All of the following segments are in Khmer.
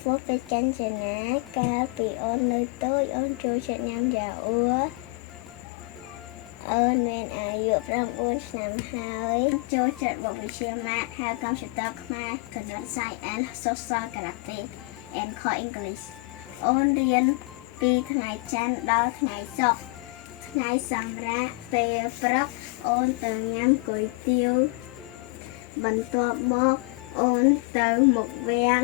ឈ្មោះពេជ្រកាញ្ចនាកាលពីអូននៅតូចអូនចូលចិត្តញ៉ាំយ៉ាអ៊ូអូនមានអាយុ9ឆ្នាំហើយចូលចិត្តមុខវិជ្ជា Math ហើយ Computer ខ្មែរ Coding Science and Social Karate and Core English អូនរៀនពីថ្ងៃច័ន្ទដល់ថ្ងៃសុក្រថ្ងៃសម្រាប់ពេលព្រឹកអូនទៅញ៉ាំគុយទាវបន្ទាប់មកអូនទៅមុខវាំង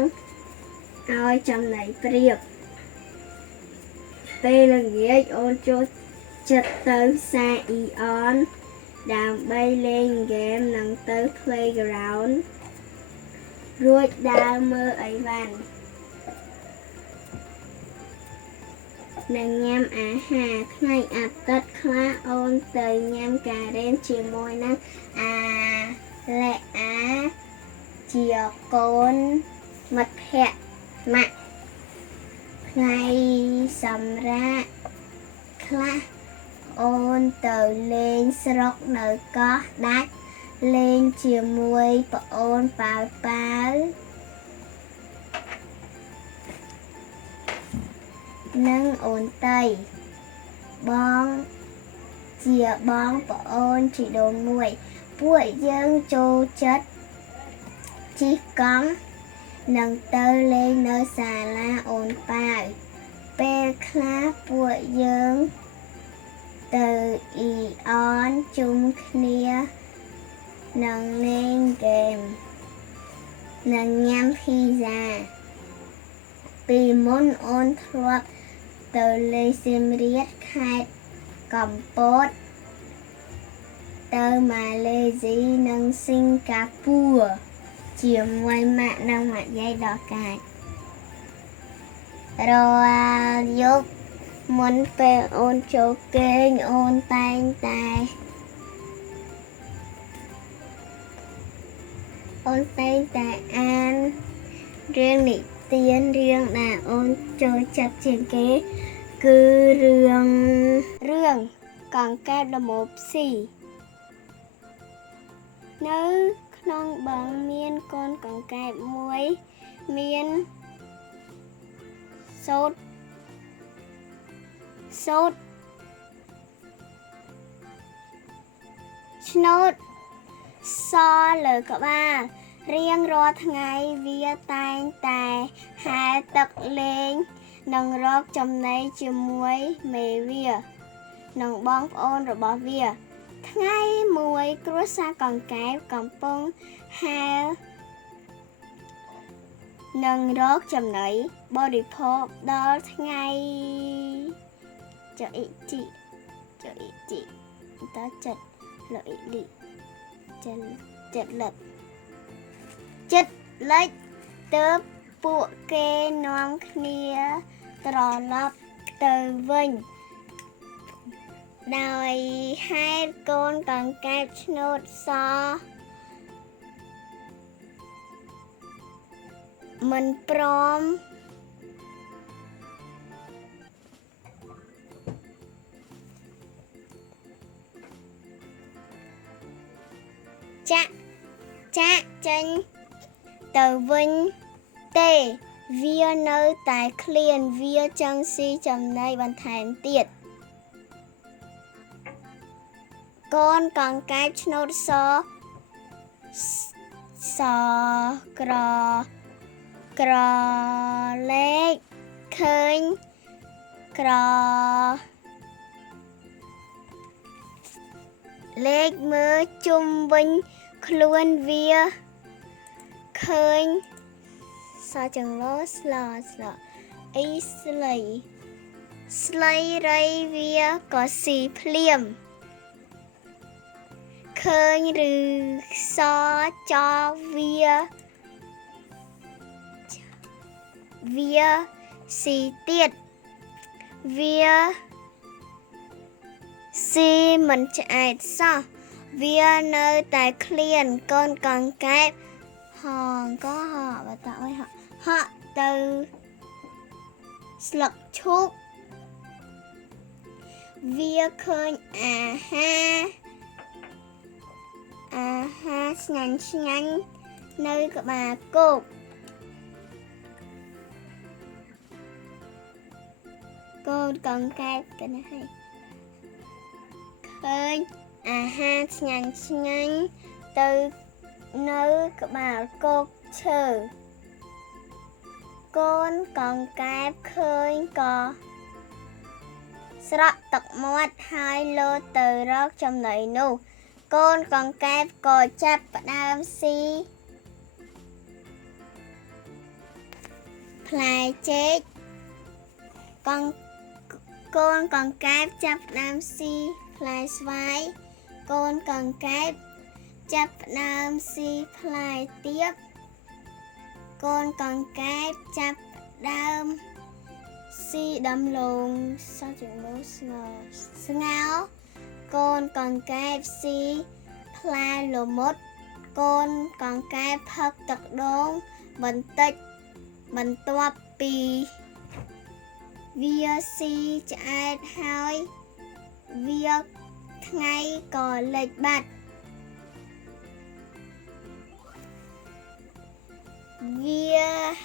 ឲ្យចំណីព្រាបពេលល្ងាចអូនចូលចិត្តទៅសាអ៊ីអនដើម្បីលេងហ្គេមនិងទៅ Playground រួចដើរមើលអីវ៉ាន់និងញ៉ាំអាហារថ្ងៃអាទិត្យខ្លះអូនទៅញ៉ាំការ៉េមជាមួយនឹងអាលេអាជាកូនមិត្តភក្តិម៉ាក់ថ្ងៃសម្រាប់ខ្លះអូនទៅលេងស្រុកនៅកោះដាច់លេងជាមួយប្អូនប៉ាវប៉ាវនិងអូនតីបងជាបងប្អូនជីដូនមួយពួកយើងចូលចិត្តជិះកង់និងទៅលេងនៅសាលាអូនប៉ាវពេលខ្លះពួកយើងទៅអ៊ីអនជុំគ្នានិងលេងហ្គេមនិងញ៉ាំភីហ្សាពីមុនអូនធ្លាប់ទៅលេងសៀមរាបខេត្តកំពតទៅម៉ាឡេស៊ីនិងសិង្ហបុរីជាមួយម៉ាក់និងម៉ាក់យាយដល់កាចរាល់យប់មុនពេលអូនចូលគេងអូនតែងតែអានរឿងនិទានរឿងដែលអូនចូលចិត្តជាងគេគឺរឿងកង្កែបល្មូបស៊ីនៅក្នុងបឹងមានកូនកង្កែបមួយមានសូត្រឆ្នោតសលើក្បាលរៀងរាល់ថ្ងៃវាតែងតែហែលទឹកលេងនិងរកចំណីជាមួយមេវានិងបងប្អូនរបស់វាថ្ងៃមួយគ្រួសារកង្កែបកំពុងហែលនិងរកចំណីបរិភោគដល់ថ្ងៃចុអ៊ីជីតចិត្តលអ៊ីលីចិត្តលិចទើបពួកគេនាំគ្នាត្រឡប់ទៅវិញដោយហេតុកូនកង្កែបឆ្នោតសមិនព្រមចាក់ចេញទៅវិញទេវានៅតែឃ្លានវាចង់ស៊ីចំណីបន្ថែមទៀតកូនកង្កែបឆ្នោតសក្រឡេកឃើញលេខមើលជុំវិញខ្លួនវាឃើញសចង្លោស្លអីស្លៃរៃវាក៏ស៊ីភ្លាមឃើញឬសចវាស៊ីទៀតវាស៊ីមិនឆ្អែតសោះវានៅតែឃ្លានកូនកង្កែបហក់ទៅស្លឹកឈូកវាឃើញអាហារឆ្ងាញ់នៅក្បាលគោក កូនកង្កែបកណៃឃើញអាហារឆ្ងាញ់ទៅនៅក្បាលគោកឈើកូនកង្កែបឃើញក៏ស្រក់ទឹកមាត់ហើយលោតទៅរកចំណីនោះកូនកង្កែបក៏ចាប់ផ្ដើមស៊ីផ្លែចេកកូនកង្កែបចាប់ផ្ដើមស៊ីផ្លែស្វាយកូនកង្កែបចាប់ផ្ដើមស៊ីផ្លែទៀបកូនកង្កែបចាប់ផ្ដើមស៊ីដំឡូងសាច់ជាមួយស្ងោរកូនកង្កែបស៊ីផ្លែល្មុតកូនកង្កែបផឹកទឹកដូងបន្តិចបន្ទាប់ពីវាស៊ីឆ្អែតហើយវាថ្ងៃក៏លិចបាត់វា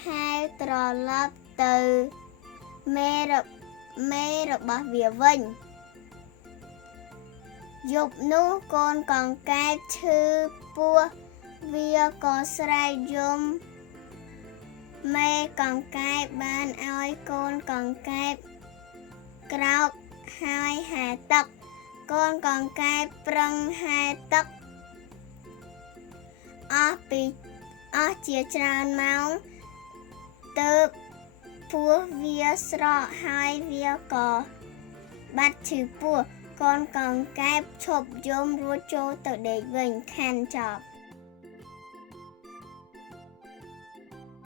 ហែលត្រឡប់ទៅមេរបស់វាវិញយប់នោះកូនកង្កែបឈឺពោះវាក៏ស្រែកយំមេកង្កែបបានឲ្យកូនកង្កែបក្រោកហើយហែទឹកកូនកង្កែបប្រឹងហែទឹកអស់ជាច្រើនម៉ោងទើបពោះវាស្រកហើយវាក៏បាត់ឈឺពោះកូនកង្កែបឈប់យំរួចចូលទៅដេកវិញខាន់ចប់